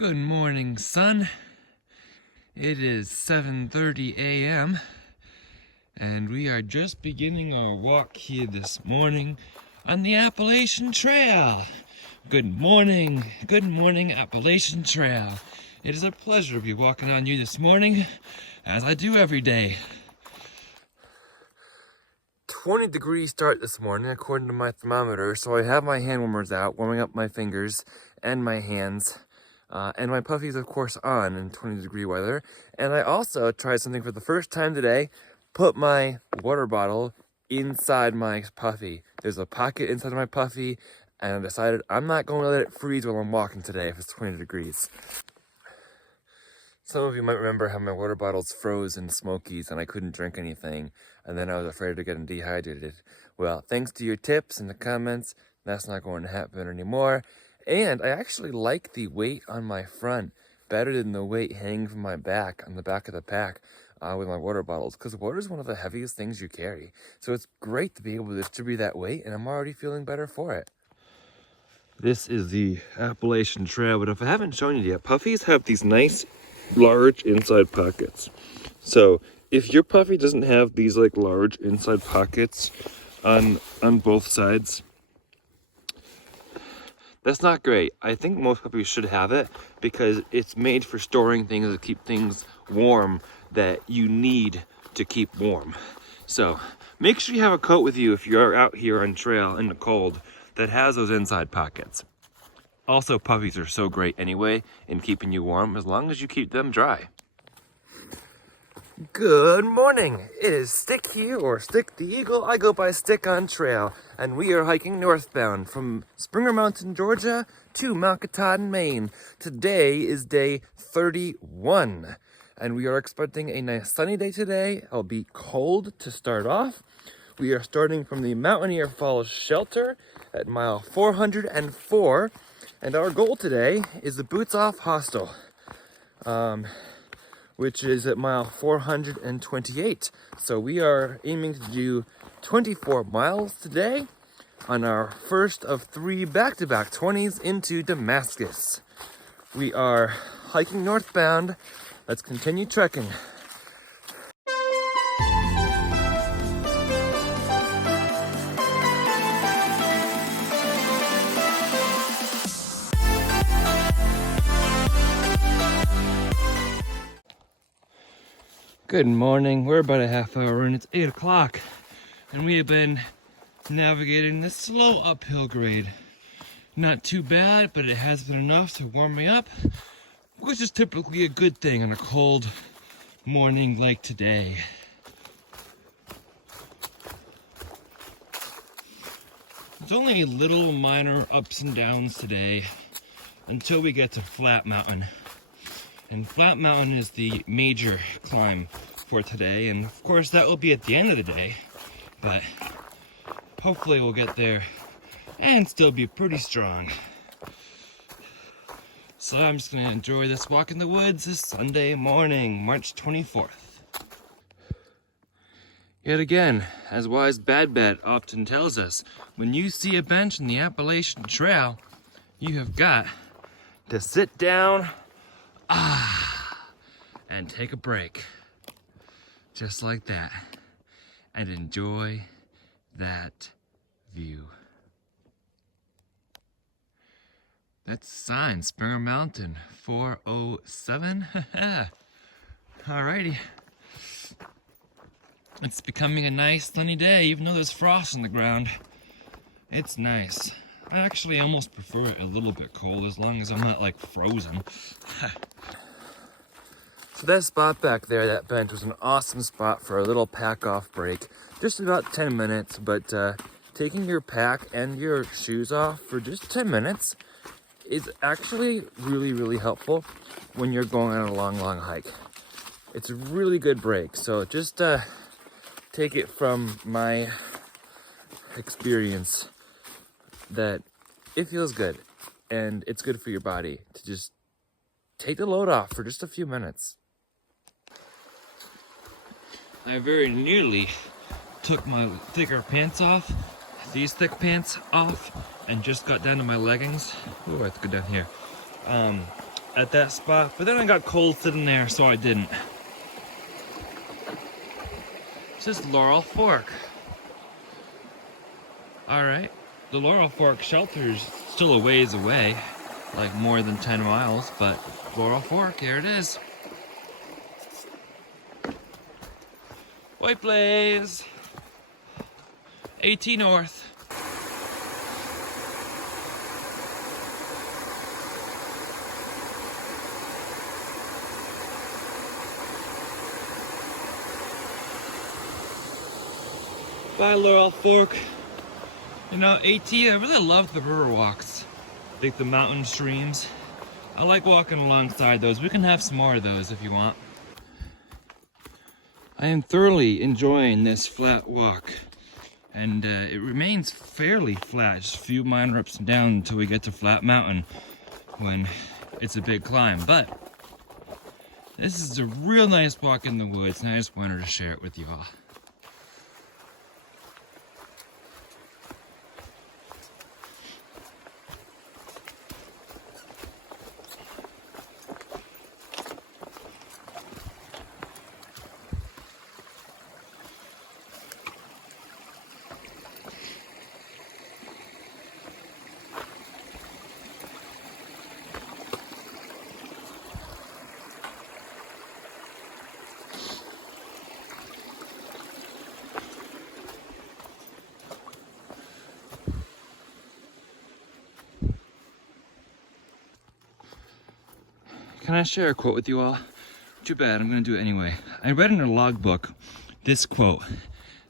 Good morning, sun. It is 7:30 a.m. and we are just beginning our walk here this morning on the Appalachian Trail. Good morning, Appalachian Trail. It is a pleasure to be walking on you this morning, as I do every day. 20-degree start this morning according to my thermometer, so I have my hand warmers out, warming up my fingers and my hands. And my puffies, of course, on in 20-degree weather. And I also tried something for the first time today, put my water bottle inside my puffy. There's a pocket inside my puffy, and I decided I'm not going to let it freeze while I'm walking today if it's 20 degrees. Some of you might remember how my water bottles froze in Smokies and I couldn't drink anything, and then I was afraid of getting dehydrated. Well, thanks to your tips and the comments, that's not going to happen anymore. And I actually like the weight on my front better than the weight hanging from my back on the back of the pack with my water bottles, because water is one of the heaviest things you carry. So it's great to be able to distribute that weight, and I'm already feeling better for it. This is the Appalachian Trail, but if I haven't shown you yet, puffies have these nice large inside pockets. So if your puffy doesn't have these like large inside pockets on both sides, that's not great. I think most puppies should have it because it's made for storing things to keep things warm that you need to keep warm. So make sure you have a coat with you if you're out here on trail in the cold that has those inside pockets. Also, puppies are so great anyway in keeping you warm as long as you keep them dry. Good morning. It is Stick here, or Stick the Eagle. I go by Stick on trail, and we are hiking northbound from Springer Mountain, Georgia to Mount Katahdin, Maine. Today is day 31, and we are expecting a nice sunny day today. It'll be cold to start off. We are starting from the Mountaineer Falls Shelter at mile 404, and our goal today is the Boots Off Hostel, which is at mile 428. So we are aiming to do 24 miles today on our first of 3 back-to-back 20s into Damascus. We are hiking northbound. Let's continue trekking. Good morning. We're about a half hour in. It's 8 o'clock, and we have been navigating this slow uphill grade. Not too bad, but it has been enough to warm me up, which is typically a good thing on a cold morning like today. There's only little minor ups and downs today until we get to Flat Mountain. And Flat Mountain is the major climb for today, and of course that will be at the end of the day, but hopefully we'll get there and still be pretty strong. So I'm just going to enjoy this walk in the woods this Sunday morning, March 24th. Yet again, as Wise Bad Bet often tells us, when you see a bench in the Appalachian Trail, you have got to sit down and take a break, just like that, and enjoy that view. That's sign, Springer Mountain, 407. Alrighty. It's becoming a nice sunny day, even though there's frost on the ground. It's nice. I actually almost prefer it a little bit cold, as long as I'm not like frozen. So that spot back there, that bench, was an awesome spot for a little pack-off break. Just about 10 minutes, but taking your pack and your shoes off for just 10 minutes is actually really, really helpful when you're going on a long, long hike. It's a really good break, so just take it from my experience that it feels good, and it's good for your body to just take the load off for just a few minutes. I very nearly took my thicker pants off, these thick pants off, and just got down to my leggings. Ooh, I have to go down here. at that spot, but then I got cold sitting there, so I didn't. It's just Laurel Fork. All right, the Laurel Fork shelter's still a ways away, like more than 10 miles, but Laurel Fork, here it is. White Blaze, 80 North. Bye, Laurel Fork. You know, AT, I really love the river walks, like the mountain streams. I like walking alongside those. We can have some more of those if you want. I am thoroughly enjoying this flat walk, and it remains fairly flat, just a few minor ups and downs until we get to Flat Mountain when it's a big climb. But this is a real nice walk in the woods, and I just wanted to share it with you all. Can I share a quote with you all? Too bad, I'm gonna do it anyway. I read in a logbook this quote,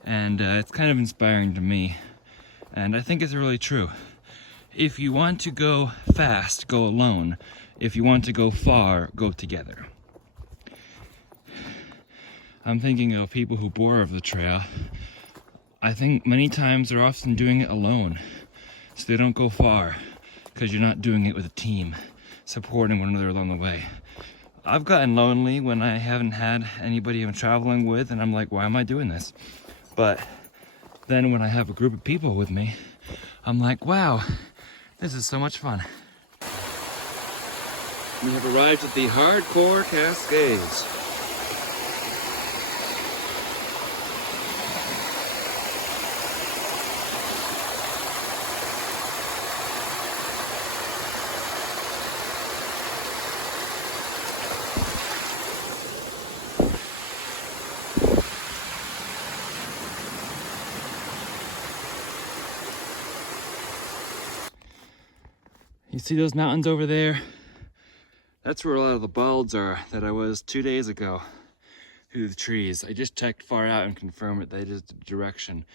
and it's kind of inspiring to me, and I think it's really true. If you want to go fast, go alone. If you want to go far, go together. I'm thinking of people who bore of the trail. I think many times they're often doing it alone, so they don't go far, because you're not doing it with a team, supporting one another along the way. I've gotten lonely when I haven't had anybody I'm traveling with, and I'm like, why am I doing this? But then when I have a group of people with me, I'm like, wow, this is so much fun. We have arrived at the Hardcore Cascades. You see those mountains over there? That's where a lot of the balds are that I was 2 days ago through the trees. I just checked far out and confirmed that is the direction.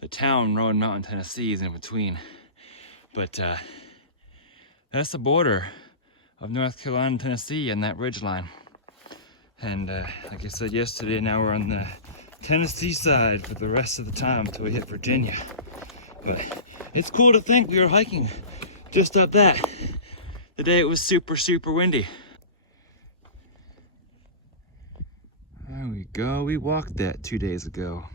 The town, Rowan Mountain, Tennessee is in between. But that's the border of North Carolina and Tennessee and that ridge line. And like I said yesterday, now we're on the Tennessee side for the rest of the time until we hit Virginia. But it's cool to think we were hiking just up that the day it was super windy. There we go, we walked that 2 days ago.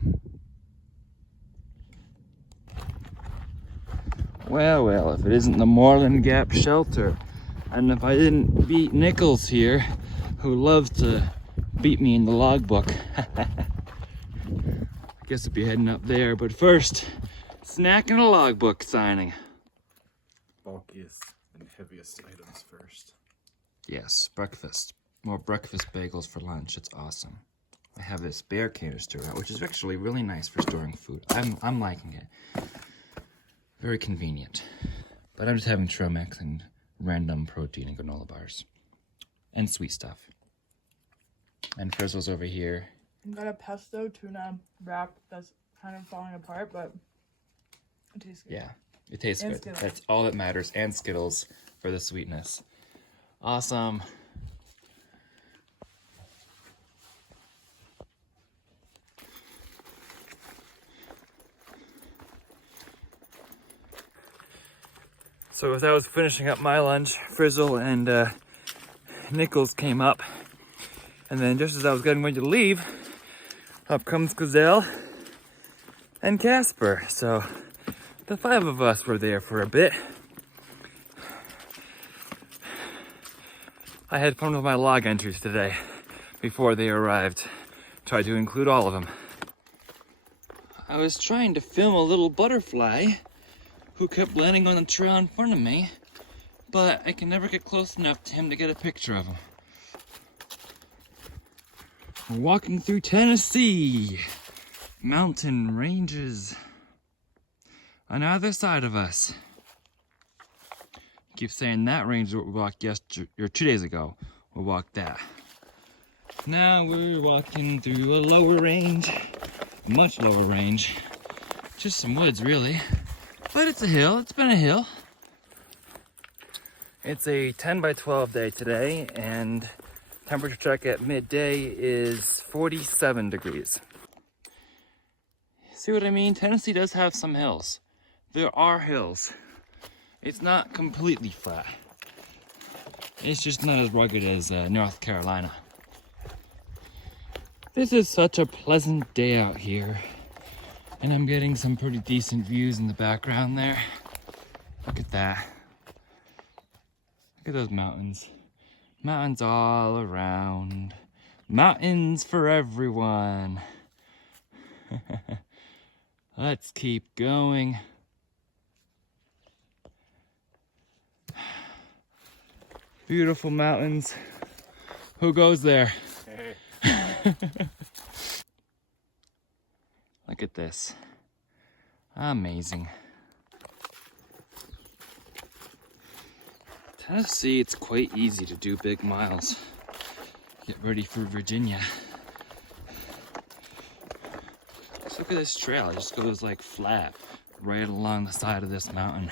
Well, if it isn't the Moreland Gap shelter, and if I didn't beat Nichols here, who loves to beat me in the logbook, I guess I'll be heading up there, but first, snack and a logbook signing. Bulkiest and heaviest items first. Yes, breakfast. More breakfast bagels for lunch. It's awesome. I have this bear canister, which is actually really nice for storing food. I'm liking it. Very convenient. But I'm just having Tromex and random protein and granola bars. And sweet stuff. And Frizzle's over here. I've got a pesto tuna wrap that's kind of falling apart, but it tastes good. Yeah. It tastes And good. Skittles. That's all that matters. And Skittles for the sweetness. Awesome. So as I was finishing up my lunch, Frizzle and Nichols came up. And then just as I was getting ready to leave, up comes Gazelle and Casper. So the 5 of us were there for a bit. I had fun with my log entries today before they arrived. Tried to include all of them. I was trying to film a little butterfly who kept landing on the trail in front of me, but I can never get close enough to him to get a picture of him. We're walking through Tennessee. Mountain ranges on either side of us. Keep saying that range is what we walked yesterday or 2 days ago. We walked that. Now we're walking through a lower range, much lower range. Just some woods, really. But it's a hill. It's been a hill. It's a 10 by 12 day today, and temperature check at midday is 47 degrees. See what I mean? Tennessee does have some hills. There are hills. It's not completely flat. It's just not as rugged as North Carolina. This is such a pleasant day out here. And I'm getting some pretty decent views in the background there. Look at that. Look at those mountains. Mountains all around. Mountains for everyone. Let's keep going. Beautiful mountains. Who goes there? Hey. Look at this. Amazing. Tennessee, it's quite easy to do big miles. Get ready for Virginia. Just look at this trail. It just goes like flat right along the side of this mountain.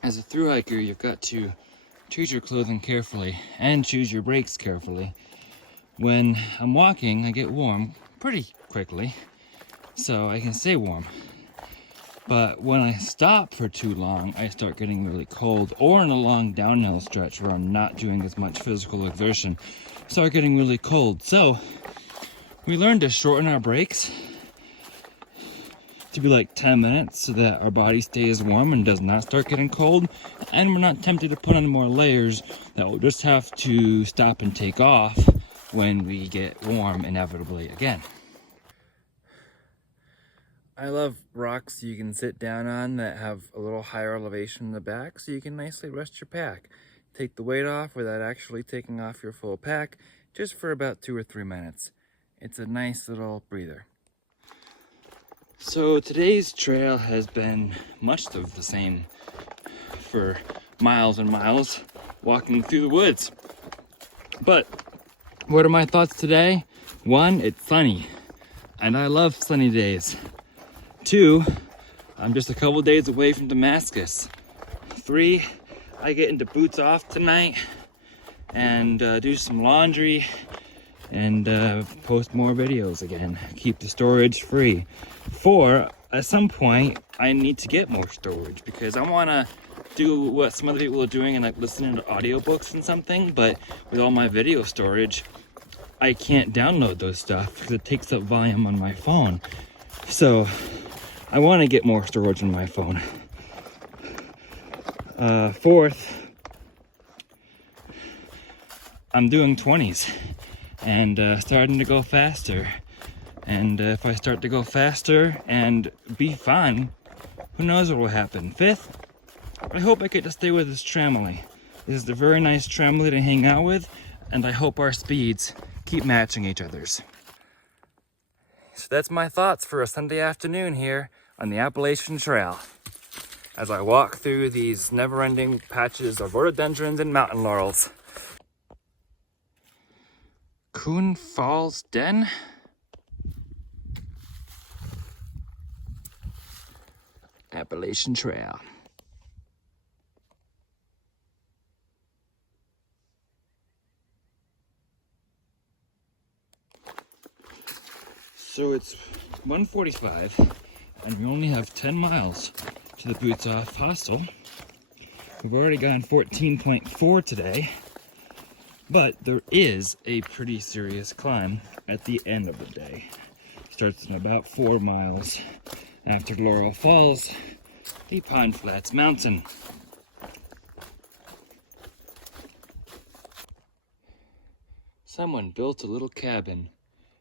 As a thru-hiker, you've got to choose your clothing carefully and choose your brakes carefully. When I'm walking, I get warm pretty quickly, so I can stay warm. But when I stop for too long, I start getting really cold, or in a long downhill stretch where I'm not doing as much physical exertion, start getting really cold. So we learned to shorten our brakes to be like 10 minutes so that our body stays warm and does not start getting cold, and we're not tempted to put on more layers that we'll just have to stop and take off when we get warm inevitably again. I love rocks you can sit down on that have a little higher elevation in the back so you can nicely rest your pack. Take the weight off without actually taking off your full pack, just for about 2 or 3 minutes. It's a nice little breather. So today's trail has been much of the same for miles and miles, walking through the woods. But what are my thoughts today? 1, it's sunny, and I love sunny days. 2, I'm just a couple days away from Damascus. 3, I get into boots off tonight and do some laundry and post more videos again. Keep the storage free. 4, at some point, I need to get more storage because I want to do what some other people are doing and like listening to audiobooks and something, but with all my video storage, I can't download those stuff because it takes up volume on my phone. So I want to get more storage on my phone. 4th, I'm doing 20s and starting to go faster. And if I start to go faster and be fun, who knows what will happen. 5th, I hope I get to stay with this tramily. This is a very nice tramily to hang out with, and I hope our speeds keep matching each other's. So that's my thoughts for a Sunday afternoon here on the Appalachian Trail as I walk through these never-ending patches of rhododendrons and mountain laurels. Coon Falls Den? Appalachian Trail. So it's 1:45 and we only have 10 miles to the Boots Off Hostel. We've already gone 14.4 today, but there is a pretty serious climb at the end of the day. Starts in about 4 miles after Laurel Falls, the Pine Flats Mountain. Someone built a little cabin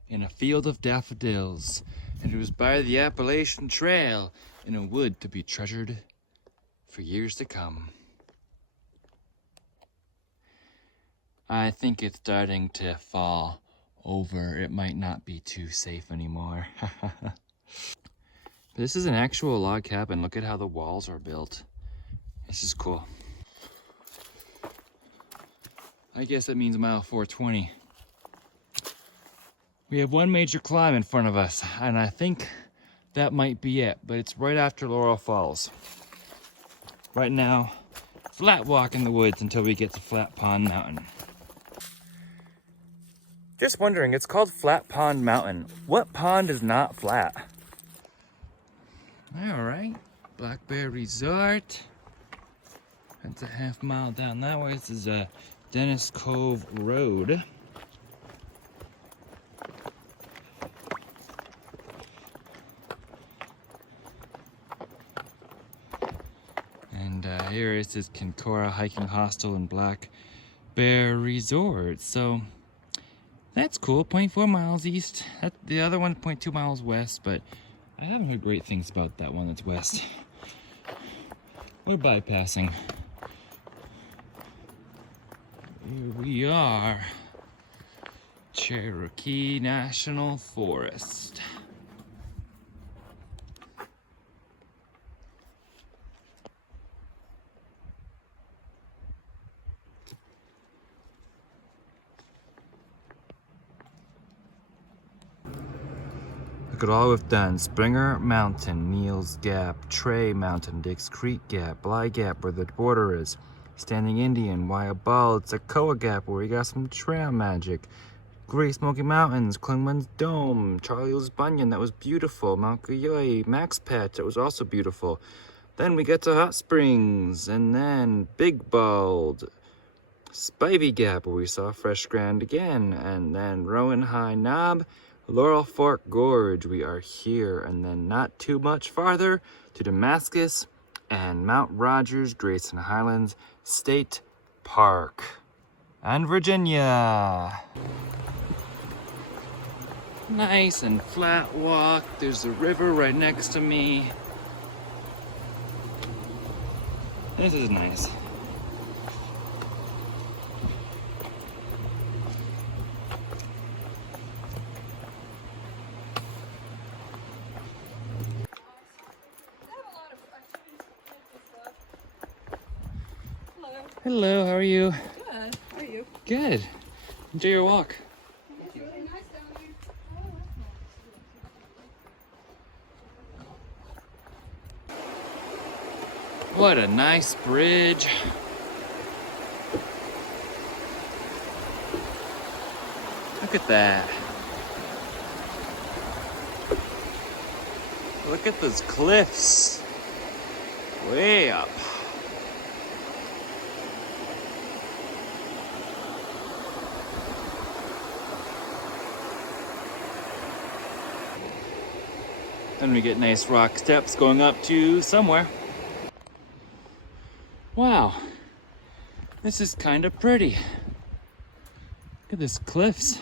in a field of daffodils, and it was by the Appalachian Trail in a wood to be treasured for years to come. I think it's starting to fall over. It might not be too safe anymore. This is an actual log cabin. Look at how the walls are built. This is cool. I guess that means mile 420. We have one major climb in front of us, and I think that might be it, but it's right after Laurel Falls. Right now, flat walk in the woods until we get to Flat Pond Mountain. Just wondering, it's called Flat Pond Mountain. What pond is not flat? All right, Black Bear Resort. That's a half mile down that way. This is Dennis Cove Road. And here is this Kinkora Hiking Hostel and Black Bear Resort. So that's cool, 0.4 miles east. The other one's 0.2 miles west, but I haven't heard great things about that one that's west. We're bypassing. Here we are, Cherokee National Forest. Look at all we've done. Springer Mountain, Neal's Gap, Trey Mountain, Dix Creek Gap, Bly Gap where the border is, Standing Indian, Wyabald, Sacoa Gap where we got some trail magic, Great Smoky Mountains, Klingman's Dome, Charlie's Bunyan, that was beautiful, Mount Guyoi, Max Patch, that was also beautiful. Then we get to Hot Springs, and then Big Bald, Spivey Gap where we saw Fresh Grand again, and then Rowan High Knob, Laurel Fork Gorge, we are here, and then not too much farther to Damascus and Mount Rogers, Grayson Highlands State Park, and Virginia. Nice and flat walk. There's a river right next to me. This is nice. Hello, how are you? Good. How are you? Good. Enjoy your walk. It's really nice down there. What a nice bridge. Look at that. Look at those cliffs. Way up. Then we get nice rock steps going up to somewhere. Wow, this is kind of pretty. Look at this cliffs.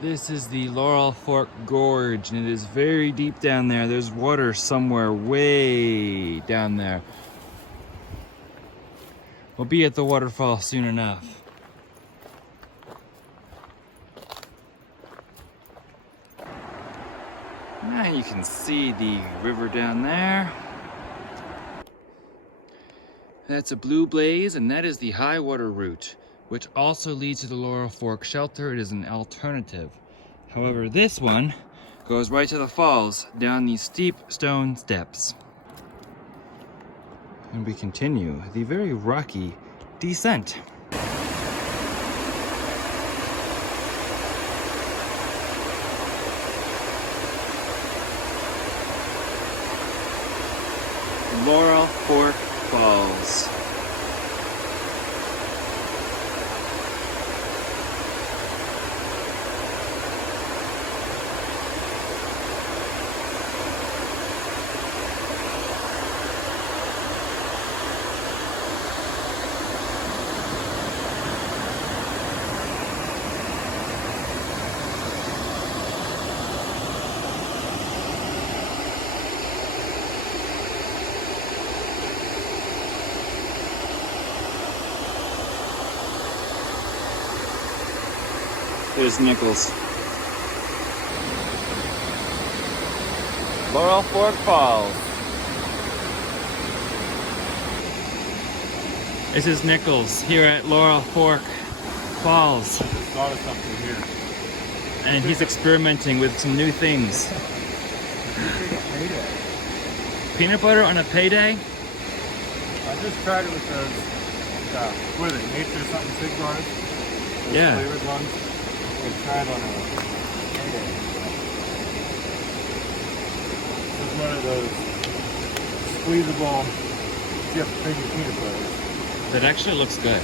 This is the Laurel Fork Gorge, and it is very deep down there. There's water somewhere way down there. We'll be at the waterfall soon enough. Now you can see the river down there. That's a blue blaze, and that is the high water route, which also leads to the Laurel Fork Shelter. It is an alternative. However, this one goes right to the falls down these steep stone steps. And we continue the very rocky descent. Laurel Fork Falls. There's Nichols. Laurel Fork Falls. This is Nichols here at Laurel Fork Falls. Got us up to here. And he's experimenting with some new things. Peanut butter on a payday? I just tried it with those, what are they, Nature something Big Bars? Those Yeah. flavored ones. We tried on a payday. It was one of those squeezable dip baby peanut butters. That actually looks good.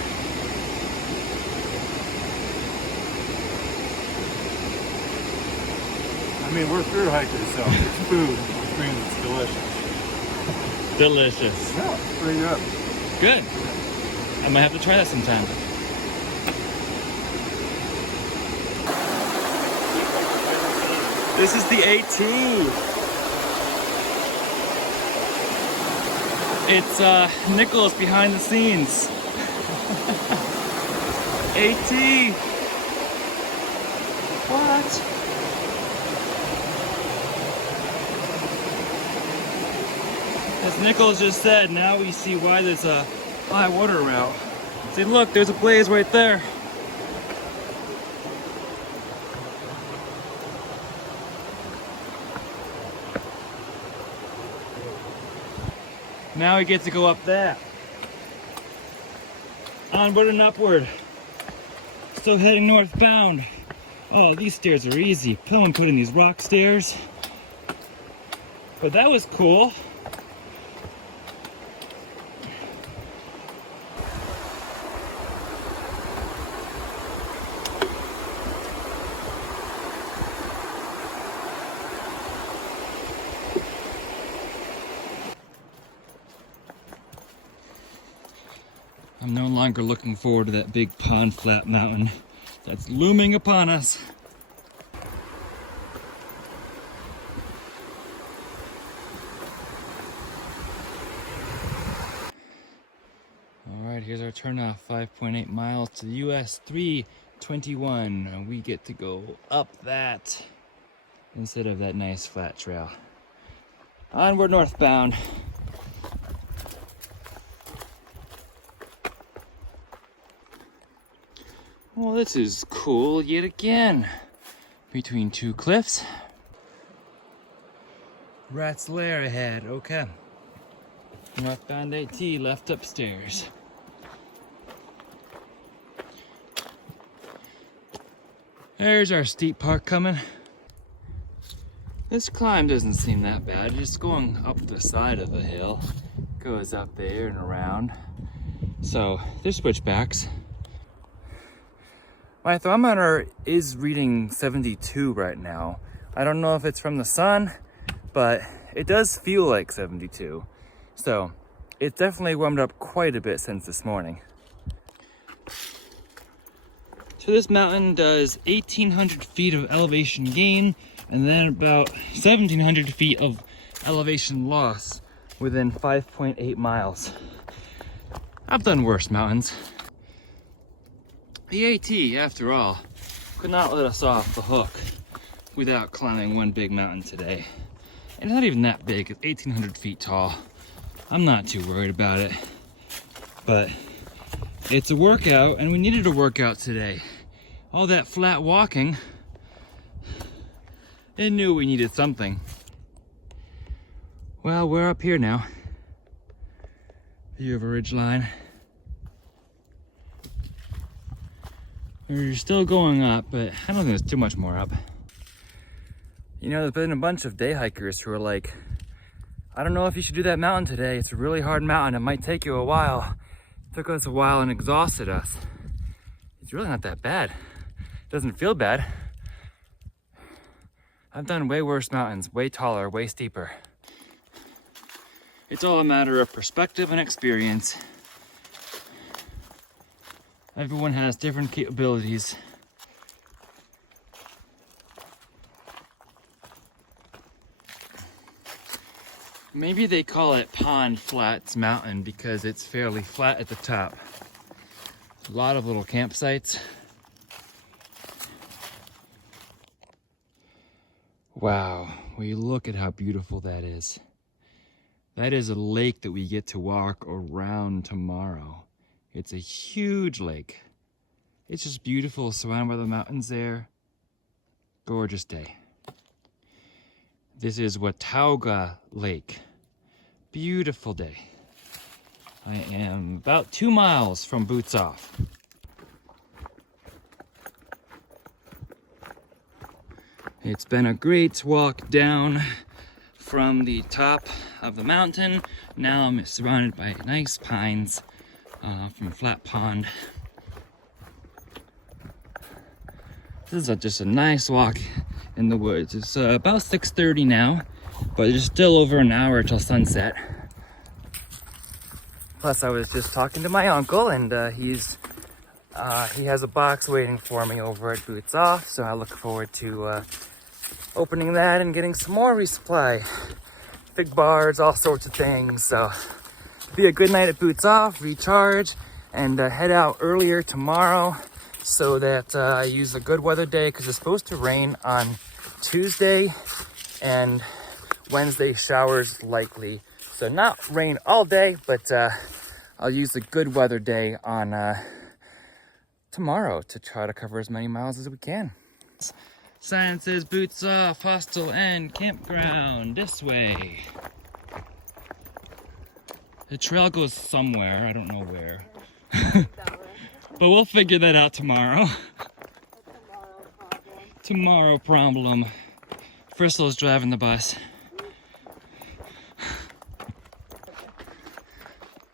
I mean, we're through-hikers, so it's food, which means it's delicious. Delicious. Yeah, it's pretty good. Good. I might have to try that sometime. This is the AT. It's Nichols behind the scenes. AT. What? As Nichols just said, now we see why there's a high water route. See, look, there's a blaze right there. Now we get to go up that. Onward and upward. Still heading northbound. Oh, these stairs are easy. Someone put in these rock stairs. But that was cool. I'm no longer looking forward to that big pond flat mountain that's looming upon us. All right, here's our turnoff, 5.8 miles to the US 321. And we get to go up that instead of that nice flat trail. Onward northbound. Well, this is cool yet again. Between two cliffs. Rat's Lair ahead, okay. Northbound AT left upstairs. There's our steep part coming. This climb doesn't seem that bad, just going up the side of the hill. Goes up there and around. So, there's switchbacks. My thermometer is reading 72 right now. I don't know if it's from the sun, but it does feel like 72. So it's definitely warmed up quite a bit since this morning. So this mountain does 1,800 feet of elevation gain and then about 1,700 feet of elevation loss within 5.8 miles. I've done worse mountains. The AT, after all, could not let us off the hook without climbing one big mountain today. And it's not even that big, it's 1,800 feet tall. I'm not too worried about it. But it's a workout, and we needed a workout today. All that flat walking, it knew we needed something. Well, we're up here now. View of a ridge line. We're still going up, but I don't think there's too much more up. You know, there's been a bunch of day hikers who are like, I don't know if you should do that mountain today. It's a really hard mountain. It might take you a while. It took us a while and exhausted us. It's really not that bad. It doesn't feel bad. I've done way worse mountains, way taller, way steeper. It's all a matter of perspective and experience. Everyone has different capabilities. Maybe they call it Pond Flats Mountain because it's fairly flat at the top. A lot of little campsites. Wow, will you look at how beautiful that is? That is a lake that we get to walk around tomorrow. It's a huge lake. It's just beautiful, surrounded by the mountains there. Gorgeous day. This is Watauga Lake. Beautiful day. I am about 2 miles from Boots Off. It's been a great walk down from the top of the mountain. Now I'm surrounded by nice pines from Flat Pond. This is just a nice walk in the woods. It's about 6:30 now, but there's still over an hour till sunset. Plus, I was just talking to my uncle, and he has a box waiting for me over at Boots Off, so I look forward to opening that and getting some more resupply. Big bars, all sorts of things. So be a good night at Boots Off, recharge, and head out earlier tomorrow so that I use a good weather day, because it's supposed to rain on Tuesday and Wednesday, showers likely. So not rain all day, but I'll use the good weather day on tomorrow to try to cover as many miles as we can. Sign says Boots Off, Hostel and Campground, this way. The trail goes somewhere, I don't know where. But we'll figure that out tomorrow. Tomorrow problem. Bristol's driving the bus.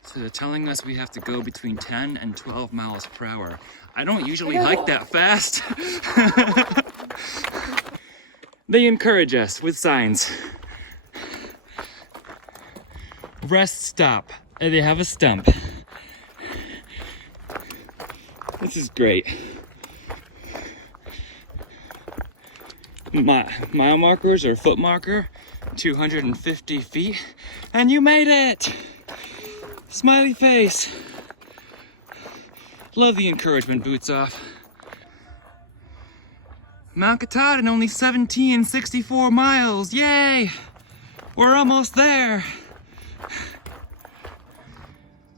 So they're telling us we have to go between 10 and 12 miles per hour. I don't usually hike that fast. They encourage us with signs. Rest stop. And they have a stump. This is great. Mile markers or foot marker, 250 feet. And you made it! Smiley face. Love the encouragement, Boots Off. Mount Katahdin, only 1764 miles. Yay! We're almost there.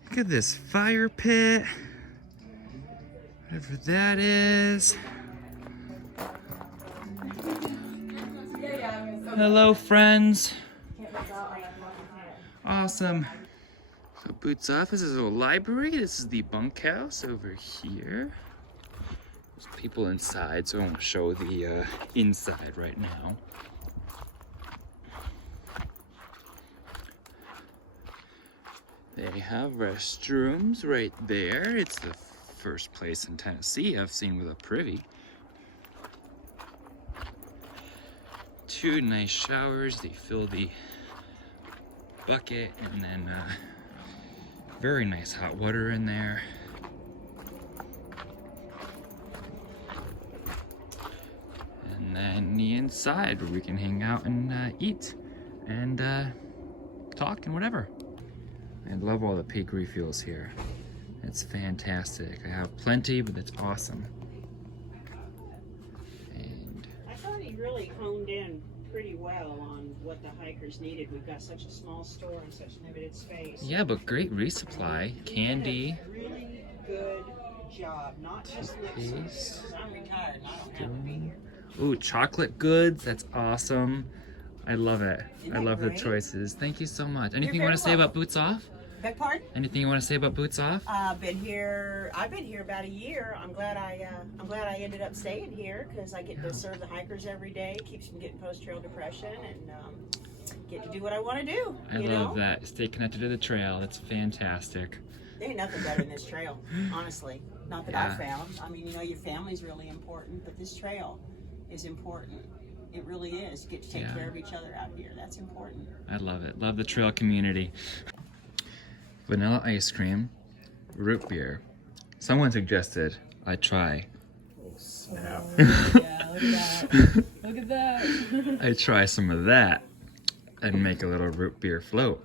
Look at this fire pit. Whatever that is. Hello, friends. Awesome. So Boots Off, this is a library. This is the bunkhouse over here. There's people inside, so I won't show the inside right now. They have restrooms right there. It's the first place in Tennessee I've seen with a privy. 2 nice showers. They fill the bucket, and then very nice hot water in there. And then the inside where we can hang out and eat and talk and whatever. I love all the pig refuels here. It's fantastic. I have plenty, but it's awesome. And I thought he really honed in pretty well on what the hikers needed. We've got such a small store and such limited space. yeah, but great resupply. Candy. Really good job. Not just lip service. I'm retired and I don't have to be here. Ooh, chocolate goods. That's awesome. I love it. Isn't I that love the great? choices. Thank you so much. Anything you very want to say about Boots Off? Beg pardon? Anything you want to say about Boots Off? I've been here about a year. I'm glad I ended up staying here because I get to serve the hikers every day. Keeps from getting post-trail depression and get to do what I want to do. I love that. Stay connected to the trail. It's fantastic. There ain't nothing better than this trail, honestly. Not that I've found. I mean, your family's really important, but this trail is important. It really is. You get to take care of each other out here. That's important. I love it. Love the trail community. Vanilla ice cream, root beer. Someone suggested I try. Snap. Yeah, look at that. Look at that. I try some of that and make a little root beer float.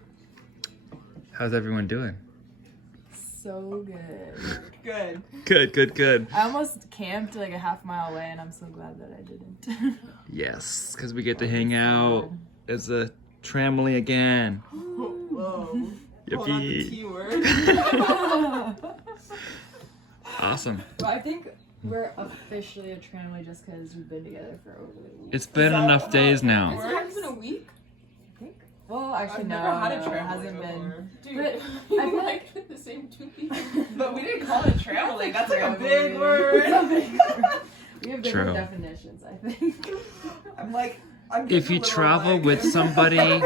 How's everyone doing? so good. Good. Good, good, good. I almost camped like a half mile away, and I'm so glad that I didn't. Yes, because we get to hang out as a tramily again. Whoa. Yippee. word. Awesome. Well, I think we're officially a family just because we've been together for over a week. It's been enough days now. Has it been a week? I think. Well, actually, I've no, never had a no, it trampoline hasn't been. before. Dude, But I I feel like the same two people. But we didn't call it trampoline. That's like a Trampoline. big word. It's a big word. We have True. different definitions, I think. I'm like, I'm If getting you a little, travel like- with somebody,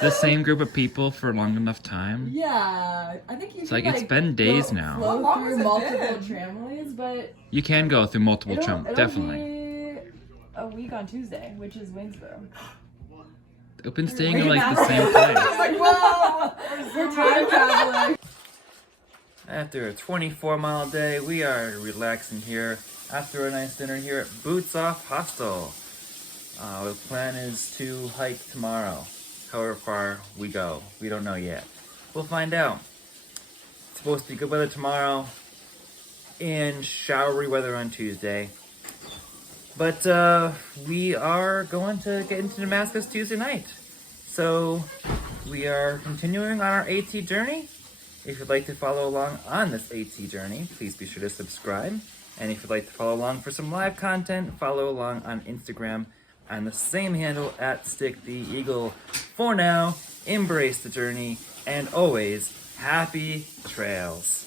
the same group of people for a long enough time, Yeah, I think you it's can, like it's been days go- now. Flow How long through has it multiple been? trampolines, but You can go through multiple it'll definitely. be a week on Tuesday, which is Waynesboro. I've been staying in Wait, like the now- same place. Like, whoa! We're time traveling. After a 24-mile day, we are relaxing here after a nice dinner here at Boots Off Hostel. The plan is to hike tomorrow. However far we go, we don't know yet. We'll find out. It's supposed to be good weather tomorrow and showery weather on Tuesday. But we are going to get into Damascus Tuesday night. So we are continuing on our AT journey. If you'd like to follow along on this AT journey, please be sure to subscribe. And if you'd like to follow along for some live content, follow along on Instagram on the same handle at Stick the Eagle. For now, embrace the journey and always happy trails.